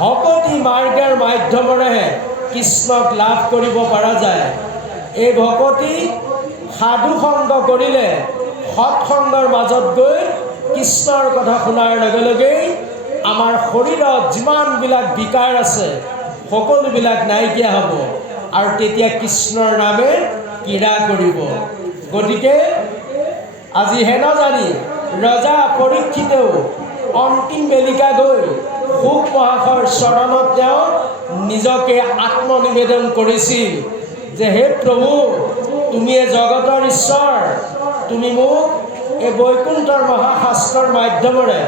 ভকতি মাৰ্গৰ মাধ্যমেৰেহে কৃষ্ণক লাভ কৰিব পৰা যায়। এই ভকতি সাধু সংগ কৰিলে সৎসংগৰ মাজত গৈ কৃষ্ণৰ কথা শুনাৰ লগে লগেই আমাৰ শৰীৰত যিমানবিলাক বিকাৰ আছে সকলোবিলাক নাইকিয়া হ'ব আৰু তেতিয়া কৃষ্ণৰ নামে ক্ৰীড়া কৰিব। গতিকে আজি হেন জানি ৰজা পৰীক্ষিতেও অন্তিম বেলিকা গৈ শুক মহাশয়ৰ চৰণত তেওঁ নিজকে আত্মনিবেদন কৰিছিল যে হে প্ৰভু, তুমিয়ে জগতৰ ঈশ্বৰ, তুমি মোক এই বৈকুণ্ঠৰ মহাশাস্ত্ৰৰ মাধ্যমেৰে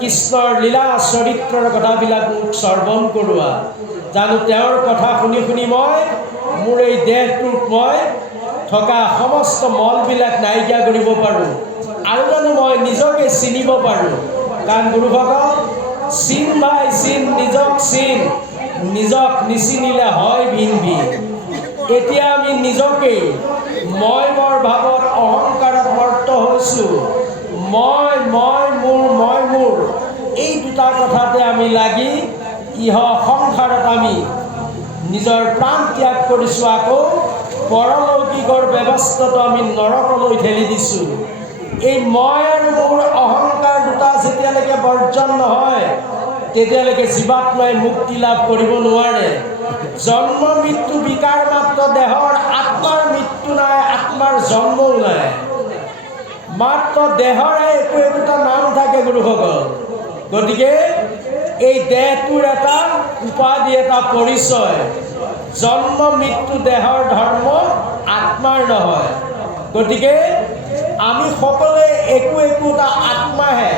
কৃষ্ণৰ লীলা চৰিত্ৰৰ কথাবিলাক মোক শ্ৰৱণ কৰোৱা। জানো তেওঁৰ কথা শুনি শুনি মই মোৰ এই দেহটোত মই থকা সমস্ত মলবিলাক নাইকিয়া কৰিব পাৰোঁ আৰু জানো মই নিজকে চিনিব পাৰোঁ। কাৰণ গুৰুসকল, চিন ভাই চিন, নিজক চিন, নিজক নিচিনিলে হয় ভিন ভিন। এতিয়া আমি নিজকেই মই মোৰ ভাৱত অহংকাৰত মৰ্ত হৈছোঁ। মই মোৰ এই দুটা কথাতে আমি লাগি ইহ সংসাৰত আমি নিজৰ প্ৰাণ ত্যাগ কৰিছোঁ। আকৌ পৰলৌকিকৰ ব্যৱস্থাটো আমি নৰকলৈ ঠেলি দিছোঁ। এই মই আৰু মোৰ অহংকাৰ দুটা যেতিয়ালৈকে বৰ্জন নহয় তেতিয়ালৈকে জীৱাত্মাই মুক্তি লাভ কৰিব নোৱাৰে। জন্ম মৃত্যু বিকাৰ মাত্ৰ দেহৰ, আত্মাৰ মৃত্যু নাই, আত্মাৰ জন্মও নাই। মাত্ৰ দেহৰে একো একোটা নাম থাকে গুৰুসকল। গতিকে এই দেহটোৰ এটা উপাধি, এটা পৰিচয়। জন্ম মৃত্যু দেহৰ ধৰ্ম, আত্মাৰ নহয়। গতিকে আমি সকলোৱে একো একোটা আত্মাহে।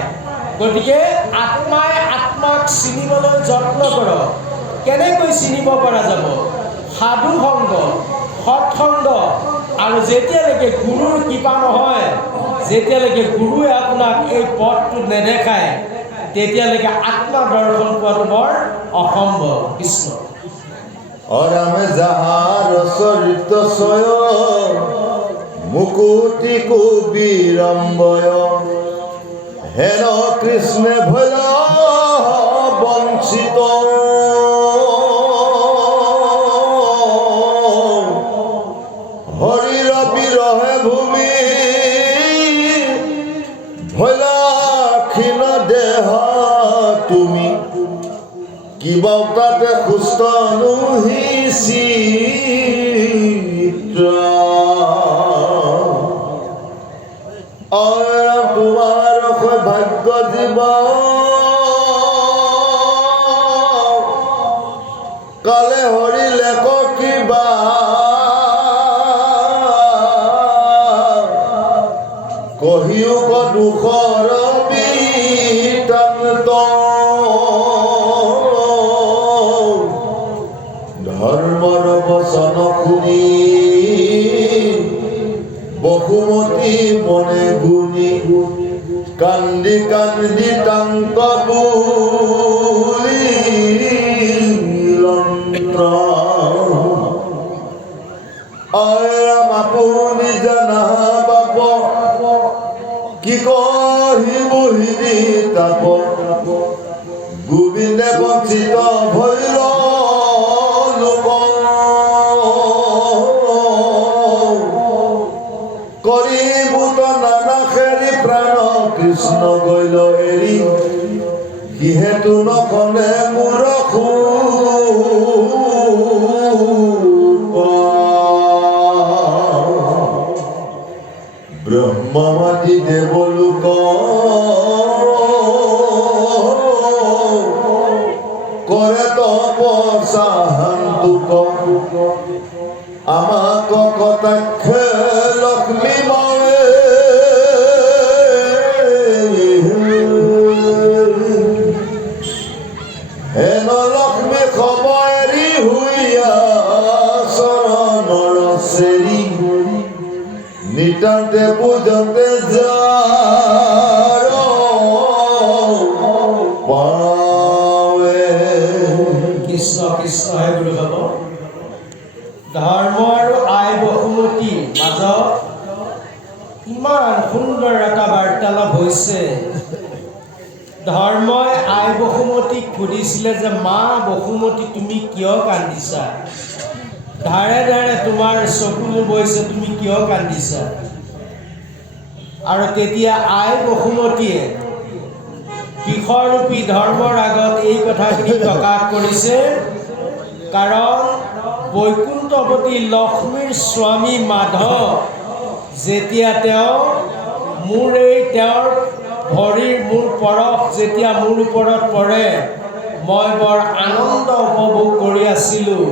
গতিকে আত্মাই আত্মাক চিনিবলৈ যত্ন কৰক। কেনেকৈ চিনিব পৰা যাব? সাধু সংগ, সৎসংগ আৰু যেতিয়ালৈকে গুৰুৰ কৃপা নহয়, যেতিয়ালৈকে গুৰুৱে আপোনাক এই পথটো নেদেখায় তেতিয়ালৈকে আত্মা দৰ্শন পোৱাটো বৰ অসম্ভৱ। কৃষ্ণ অরামে যাহার চরিত সয় মুকুতি কুবিরম্বয় হেন কৃষ্ণে ভৈল বঞ্চিত হরির বিরহে ভূমি ভৈল ক্ষীণ দেহ তুমি কিবা তাতে সুস্থ নুহিছি তোমাৰ ভাগ্য জীৱ কালে হৰিলে কিবা কহিও দুখৰ বিতান্ত ধৰ্মৰ বচন শুনি বসুমতী মনে গুণি কান্দি কান্দি তান্ত বুলি অয়ৰাম আপোন তাপ গোবিন্দে বঞ্চিত ভৈৰ লোক কৰিবুত নানা খেৰি প্ৰাণ কৃষ্ণ গৈল এৰি যিহেতু নখনে মোৰ ব্ৰহ্মবাদী দেৱলোক কৰে তপস্যান্তোক আমাক কটাক্ষে লক্ষ্মী মায়ে হেন লক্ষ্মী খবৰি হুইয়া চৰণৰ চেৰি নিতান্তে বুঝতে যাৰ পাৱে কৃষ্ণ কৃষ্ণ হে গুৰু ভাৱ ধৰ্ম আৰু আই বসুমতীৰ মাজত ইমান সুন্দৰ এটা বাৰ্তালাপ হৈছে। ধৰ্মই আই বসুমতীক সুধিছিলে যে মা বসুমতী তুমি কিয় কান্দিছা, ধাৰে ধাৰে তোমাৰ চকুলো বৈছে, তুমি কিয় কান্দিছা? আৰু তেতিয়া আই বসুমতীয়ে বিষৰূপী ধৰ্মৰ আগত এই কথাখিনি প্ৰকাশ কৰিছে, কাৰণ বৈকুণ্ঠপতি লক্ষ্মীৰ স্বামী মাধৱ যেতিয়া তেওঁ তেওঁৰ ভৰিৰ মোৰ পৰশ যেতিয়া মোৰ ওপৰত পৰে মই বৰ আনন্দ উপভোগ কৰি আছিলোঁ।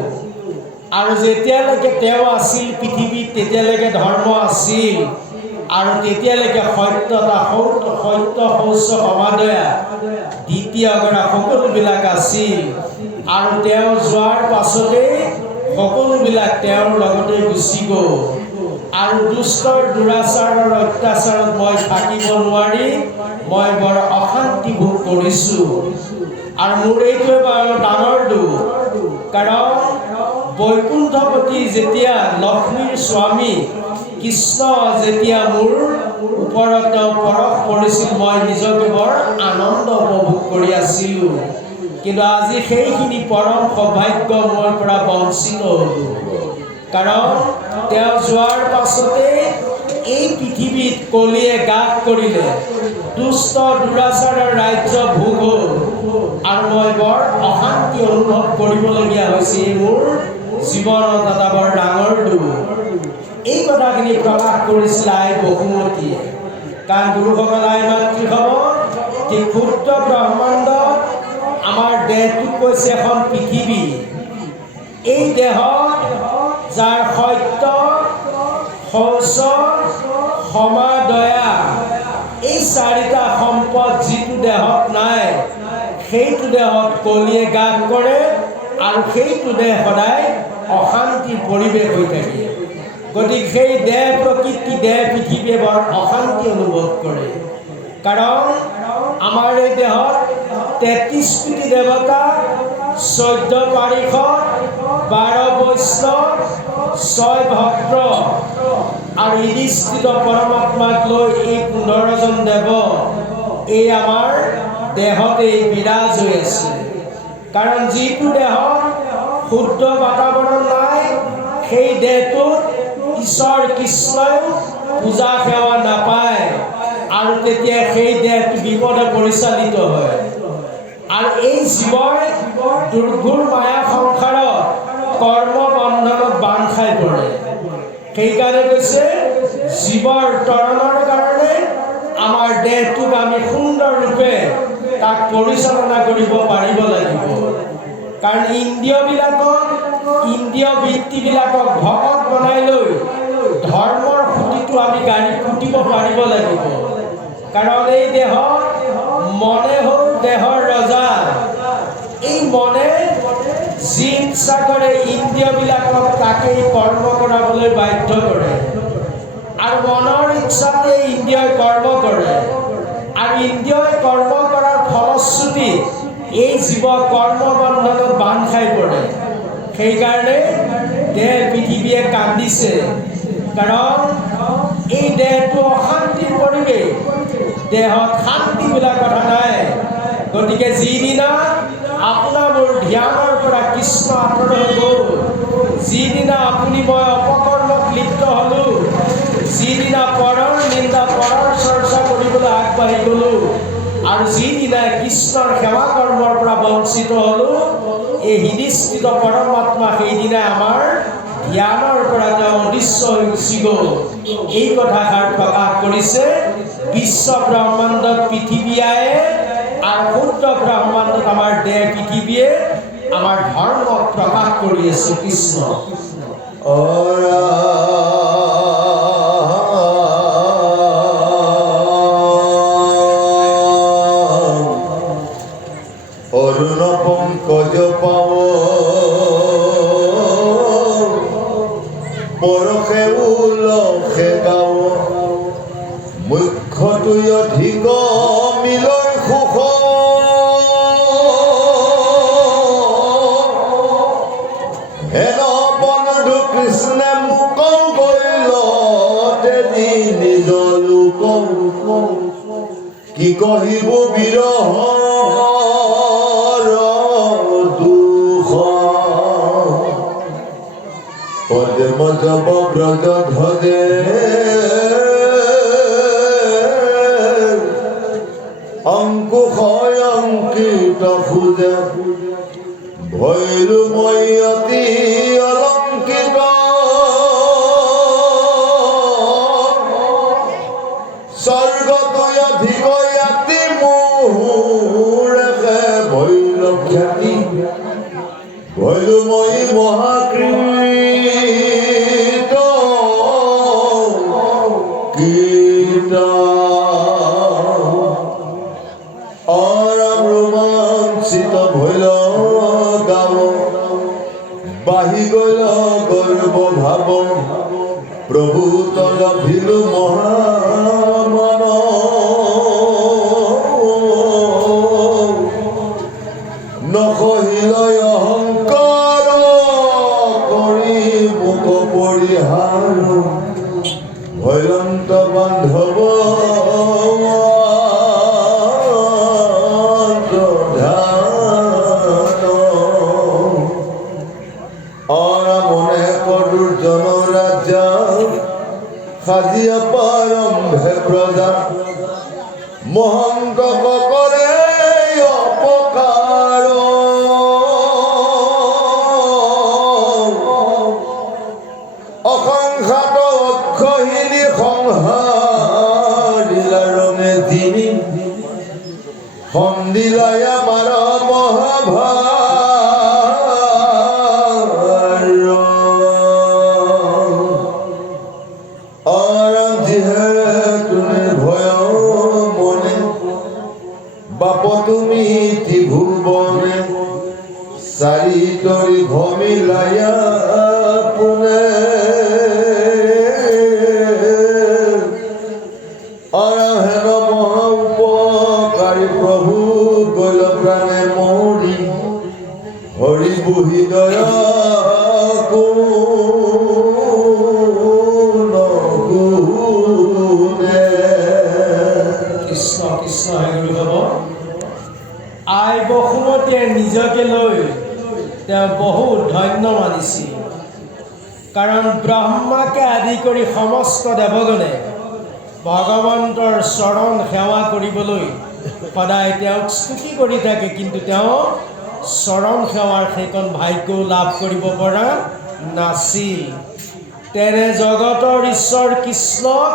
আৰু যেতিয়ালৈকে তেওঁ আছিল পৃথিৱীত তেতিয়ালৈকে ধৰ্ম আছিল, আৰু তেতিয়ালৈকে সত্যতা সত্য শৌচ সমাদয়া দ্বিতীয় গৰা সকলোবিলাক আছিল। আৰু তেওঁ যোৱাৰ পাছতেই সকলোবিলাক তেওঁৰ লগতে গুচি গ'ল। আৰু দুষ্টৰ দুৰাচাৰৰ অত্যাচাৰত মই থাকিব নোৱাৰি মই বৰ অশান্তি ভোগ কৰিছোঁ। আৰু মোৰ এইটোৱে বৰ ডাঙৰ দুখ, কাৰণ বৈকুণ্ঠপতি যেতিয়া লক্ষ্মীৰ স্বামী কৃষ্ণ যেতিয়া মোৰ ওপৰত তেওঁ পৰশ পৰিছিল মই নিজকে বৰ আনন্দ উপভোগ কৰি আছিলোঁ। কিন্তু আজি সেইখিনি পৰম সৌভাগ্য মোৰ পৰা বঞ্চিত হ'লোঁ, কাৰণ তেওঁ যোৱাৰ পাছতে এই পৃথিৱীত কলিয়ে গাত কৰিলে, দুষ্ট দুৰাচাৰৰ ৰাজ্য ভোগ হ'ল, আৰু মই বৰ অশান্তি অনুভৱ কৰিবলগীয়া হৈছে। এই মোৰ জীৱনত এটা বৰ ডাঙৰ দুখ। এই কথাখিনি প্ৰকাশ কৰিছিল আই বসুমতীয়ে। কাৰণ গুৰুসকল আই মাতৃসম এই ক্ষুদ্ৰ ব্ৰহ্মাণ্ডত আমাৰ দেহটোক কৈছে এখন পৃথিৱী। এই দেহত যাৰ সত্য শৌচ ক্ষমা দয়া এই চাৰিটা সম্পদ যিটো দেহত নাই সেইটো দেহত কলিয়ে গাত কৰে, আৰু সেইটো দেহ সদায় অশান্তিৰ পৰিৱেশ হৈ থাকে। গতিকে সেই দেহ প্ৰকৃতি দেহ পৃথিৱীয়ে বৰ অশান্তি অনুভৱ কৰে, কাৰণ আমাৰ এই দেহত ৩৩ কোটি দেৱতা, ১৪ পাৰিষদ, ১২ বৈষ্ণৱ, ৬ ভক্ত আৰু ইদিস্থিত পৰমাত্মাক লৈ এই ১৫জন দেৱ এই আমাৰ দেহতে বিৰাজ হৈ আছে। কাৰণ যিটো দেহত শুদ্ধ বাতাৱৰণ নাই সেই দেহটোত ঈশ্বৰ কৃষ্ণই পূজা সেৱা নাপায়, আৰু তেতিয়া সেই দেহটো বিপদে পৰিচালিত হয়। আৰু এই জীৱই দুৰ্ঘুৰ মায়া সংসাৰত কৰ্ম বন্ধনত বান্ধ খাই পৰে। সেইকাৰণে কৈছে জীৱৰ তৰণৰ কাৰণে আমাৰ দেহটোক আমি সুন্দৰ ৰূপে তাক পৰিচালনা কৰিব পাৰিব লাগিব। কাৰণ ইন্দ্ৰিয় বৃত্তিবিলাকক ভকত বনাই লৈ ধৰ্মৰ খুঁটিটো আমি পুতিব পাৰিব লাগিব। কাৰণ এই দেহত মনে হ'ল দেহৰ ৰজা। এই মনে যি ইচ্ছা কৰে ইন্দ্ৰিয়বিলাকক তাকেই কৰ্ম কৰাবলৈ বাধ্য কৰে, আৰু মনৰ ইচ্ছাতে ইন্দ্ৰিয়ই কৰ্ম কৰে, আৰু ইন্দ্ৰিয়ই কৰ্ম কৰাৰ ফলশ্ৰুতি এই জীৱ কৰ্মবন্ধনত বান্ধ খাই পৰে। সেইকাৰণে দেহ পৃথিৱীয়ে কান্দিছে, কাৰণ এই দেহটো অশান্তিৰ পৰিৱেশ। দেহত শান্তি বোলা কথা নাই। গতিকে যিদিনা আপোনাৰ মোৰ ধ্যানৰ পৰা কৃষ্ণ আঁতৰ হৈ গ'ল, যিদিনা আপুনি মই অপকৰ্মত লিপ্ত হ'লোঁ, যিদিনা পৰৰ নিন্দা পৰৰ চৰ্চা কৰিবলৈ আগবাঢ়ি গ'লোঁ, আৰু যিদিনা কৃষ্ণৰ সেৱা কৰ্মৰ পৰা বঞ্চিত হ'লোঁ, এই হৃদিস্থিত পৰমাত্মা সেইদিনা আমাৰ জ্ঞানৰ পৰা তেওঁ অদৃশ্য হৈ গুচি গ'ল। এই কথাষাৰ প্ৰকাশ কৰিছে বিশ্ব ব্ৰহ্মাণ্ডত পৃথিৱীয়ে আৰু শুদ্ধ ব্ৰহ্মাণ্ডত আমাৰ দেহ পৃথিৱীয়ে আমাৰ ধৰ্মক প্ৰকাশ কৰি আছে কৃষ্ণ। অৰুণ পংকজ পাৱ পৰশে উলসে গাৱ মুখ্যটোই অধিক মিলয় সুখ হেন বন্ধু কৃষ্ণে মোক গৈল তেজি নিজ লোক কি কহিব বিৰহ পদ্ম জপ ব্রজ ধ্বজে অঙ্কুশয় অঙ্কিত খুঁজে ভৈলু মই অতি অলঙ্কিত স্বর্গ তুই অধিক ইয়াতি মোৰে ভৈল খ্যাতি ভৈলু মই মহাকৃত অরাম রোমাঞ্চিত ভৈল গাব বাহি গল গর্ব ভাব প্রভু তল ভিলু মহামান নকহিল অহংকার কৰি মুখ পৰিহাৰ ভৈলন্ত বান্ধৱ মনে কদুৰ জন ৰাজা সাজিয়া প্ৰাৰম্ভে প্ৰজা মহন্ত কৰে অপকাৰ অসংখ্যাত অক্ষহীনী সংহাৰিলা ৰঙে তিনি সন্দিলাই আমাৰ মহাভাৰ আৰাম যিহেতু নিৰ্ভয় মনে বাপ তুমি ত্ৰিভুৱনে চাৰি তৰি ভমিলায়া পুনে হেন মহা উপকাৰী প্ৰভু গল প্ৰাণে মৰি হৰি বহি দয়া কৃষ্ণ কৃষ্ণ হে গুৰু হ'ব। আই বসুমতীয়ে নিজকে লৈ তেওঁ বহুত ধন্য মানিছিল, কাৰণ ব্ৰহ্মাকে আদি কৰি সমস্ত দেৱগণে ভগৱন্তৰ চৰণ সেৱা কৰিবলৈ সদায় তেওঁক স্তুতি কৰি থাকে, কিন্তু তেওঁ চৰণ সেৱাৰ সেইকণ ভাগ্যও লাভ কৰিব পৰা নাছিল। তেনে জগতৰ ঈশ্বৰ কৃষ্ণক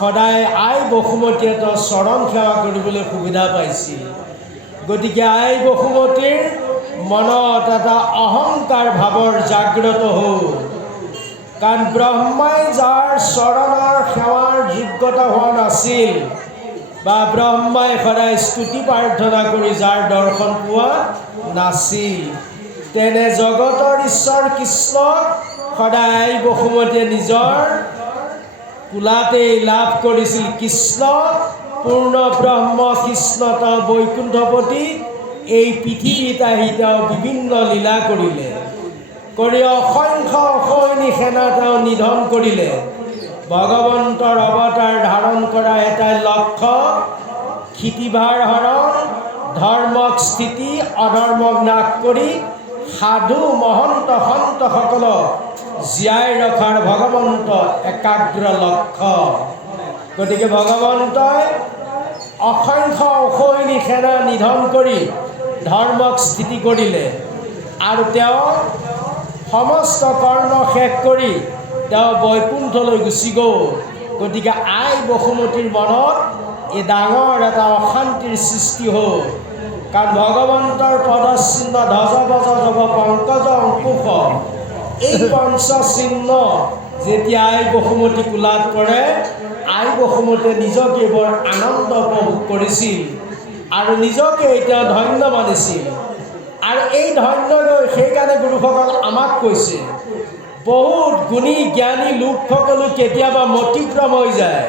সদায় আই বসুমতীয়ে তেওঁ চৰণ সেৱা কৰিবলৈ সুবিধা পাইছিল। গতিকে আই বসুমতীৰ মনত এটা অহংকাৰ ভাৱৰ জাগ্ৰত হ'ল, কাৰণ ব্ৰহ্মাই যাৰ চৰণৰ সেৱাৰ যোগ্যতা হোৱা নাছিল, বা ব্ৰহ্মাই সদায় স্তুতি প্ৰাৰ্থনা কৰি যাৰ দৰ্শন পোৱা নাছিল, তেনে জগতৰ ঈশ্বৰ কৃষ্ণক সদায় আই বসুমতীয়ে নিজৰ কোলাতেই লাভ কৰিছিল। কৃষ্ণ পূৰ্ণ ব্ৰহ্ম কৃষ্ণ তেওঁ বৈকুণ্ঠপতি এই পৃথিৱীত আহি তেওঁ বিভিন্ন লীলা কৰিলে, কৰি অসংখ্য অসৈনী সেনা তেওঁ নিধন কৰিলে। ভগৱন্তৰ অৱতাৰ ধাৰণ কৰা এটাই লক্ষ্য, ক্ষিতিভাৰ হৰণ ধৰ্মক স্থিতি অধৰ্মক নাশ কৰি সাধু মহন্ত সন্তসকলক জীয়াই ৰখাৰ ভগৱন্ত একাগ্ৰ লক্ষ্য। গতিকে ভগৱন্তই অসংখ্য অসৈনী সেনা নিধন কৰি ধৰ্মক স্থিতি কৰিলে আৰু তেওঁ সমস্ত কৰ্ম শেষ কৰি তেওঁ বৈকুণ্ঠলৈ গুচি গ'ল। গতিকে আই বসুমতীৰ মনত এই ডাঙৰ এটা অশান্তিৰ সৃষ্টি হ'ল। কাৰণ ভগৱন্তৰ পদচিহ্ন ধ্বজ বজ জৱ পংকজ অংকুশ এই পঞ্চচিহ্ন যেতিয়া আই বসুমতী কোলাত পৰে, আই বসুমতীয়ে নিজকে বৰ আনন্দ উপভোগ কৰিছিল আৰু নিজকে তেওঁ ধন্য মানিছিল। আৰু এই ধন্য লৈ সেইকাৰণে গুৰুসকল আমাক কৈছে, বহুত গুণী জ্ঞানী লোকসকলো কেতিয়াবা মতিভ্ৰম হৈ যায়।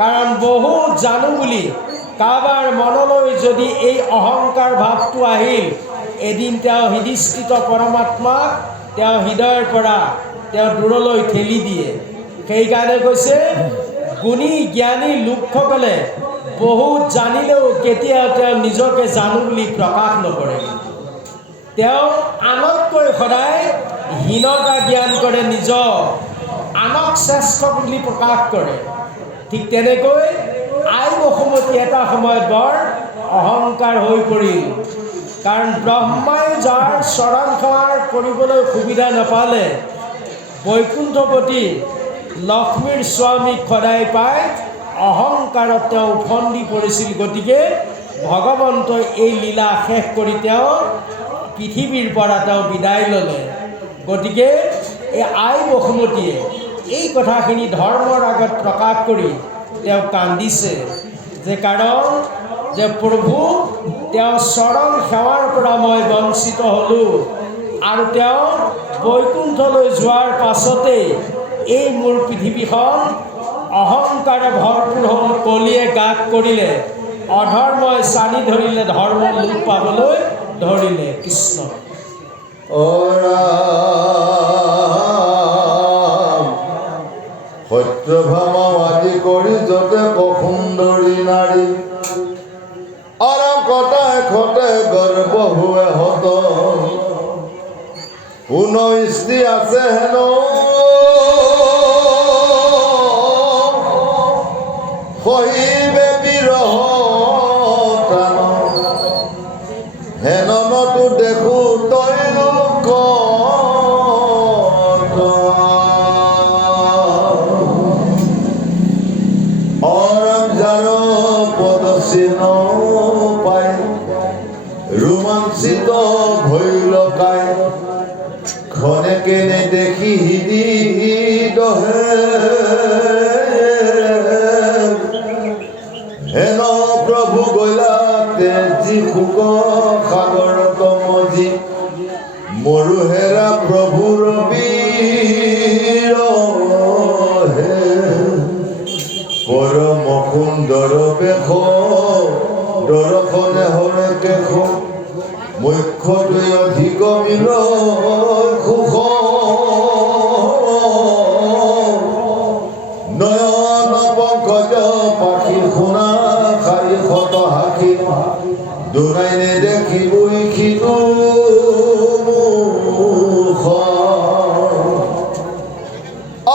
কাৰণ বহুত জানো বুলি কাৰোবাৰ মনলৈ যদি এই অহংকাৰ ভাৱটো আহিল, এদিন তেওঁ হৃদিস্থিত পৰমাত্মাক তেওঁ হৃদয়ৰ পৰা তেওঁ দূৰলৈ ঠেলি দিয়ে। সেইকাৰণে কৈছে গুণী জ্ঞানী লোকসকলে বহুত জানিলেও কেতিয়াও তেওঁ নিজকে জানো বুলি প্ৰকাশ নকৰে। তেওঁ আনতকৈ সদায় হীনতা জ্ঞান কৰে, নিজক আনক শ্ৰেষ্ঠ বুলি প্ৰকাশ কৰে। ঠিক তেনেকৈ আই বসুমতী এটা সময়ত বৰ অহংকাৰ হৈ পৰিল। কাৰণ ব্ৰহ্মাই যাৰ চৰণ সেৱাৰ কৰিবলৈ সুবিধা নাপালে, বৈকুণ্ঠপতি লক্ষ্মীৰ স্বামীক সদায় পাই অহংকাৰত তেওঁ উফন্দি পৰিছিল। গতিকে ভগৱন্তই এই লীলা শেষ কৰি তেওঁ পৃথিৱীৰ পৰা তেওঁ বিদায় ল'লে। গতিকে এই আই বসুমতীয়ে এই কথাখিনি ধৰ্মৰ আগত প্ৰকাশ কৰি তেওঁ কান্দিছে যে কাৰণ যে প্ৰভু তেওঁ চৰণ সেৱাৰ পৰা মই বঞ্চিত হ'লোঁ আৰু তেওঁ বৈকুণ্ঠলৈ যোৱাৰ পাছতেই এই মোৰ পৃথিৱীখন অহংকাৰে ভৰপূৰ হ'ল। কলিয়ে গাত কৰিলে, অধৰ্মই চানি ধৰিলে, ধৰ্ম লোপ পাবলৈ ধৰিলে। কৃষ্ণ সত্যভামা আদি কৰি যতে সুন্দৰী নাৰী আৰাম কটাই খটে গৰ্ব হুৱে হত কোন স্ত্ৰী আছে হেন সহিবে বিৰহ টান হেননতো দেখো তই লোক পদচিহ্ন পাই ৰোমাঞ্চিত ভৈৰকাই খনেকে নেদেখি হৃদয়ে হেন প্ৰভু গলা তেজি শোক সাগৰত মজি মৰু হেৰা প্ৰভুৰ বীৰ হে পৰম সুন্দৰ বেশ দৰ্শনে হৰে কেশ মুখ্যটোৱে অধিক মিল সুখ নয়ন পংকজ পাখি শুনা শাৰী শত হাসি দুনাই নেদেখিবই সিটো মুখ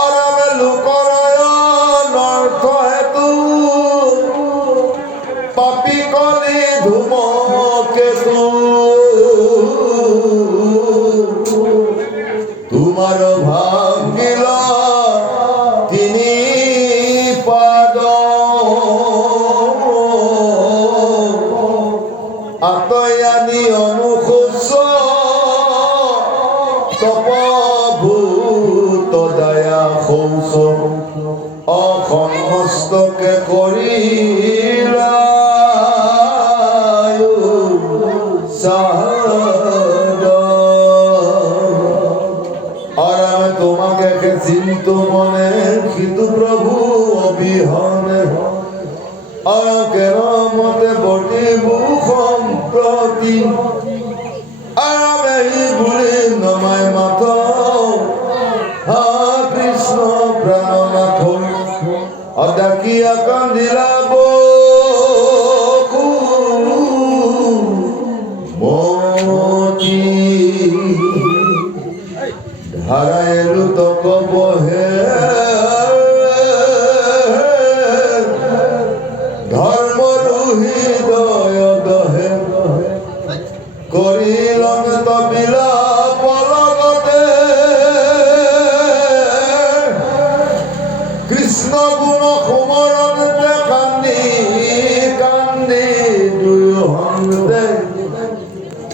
আৰামে লোকৰ অৰ্থ হেতু পাপি কলি ধুমকেতু তোমাৰ ভাঙিল তিনি পাদ আতৈ আনি অনুশোচ তপভূত দয়া শৌচ অসমস্তকে কৰিলা আর আমি তোমাকে চিন্তু মনে কিন্তু প্রভু অবিহনে আর কেন মতে বটিব সম্প্রতি আর আমি ভুলি নমাই মাথ হা কৃষ্ণ প্রাণনাথ অদাকিয়া কান্দিলা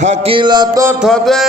থাকিলা তথাতে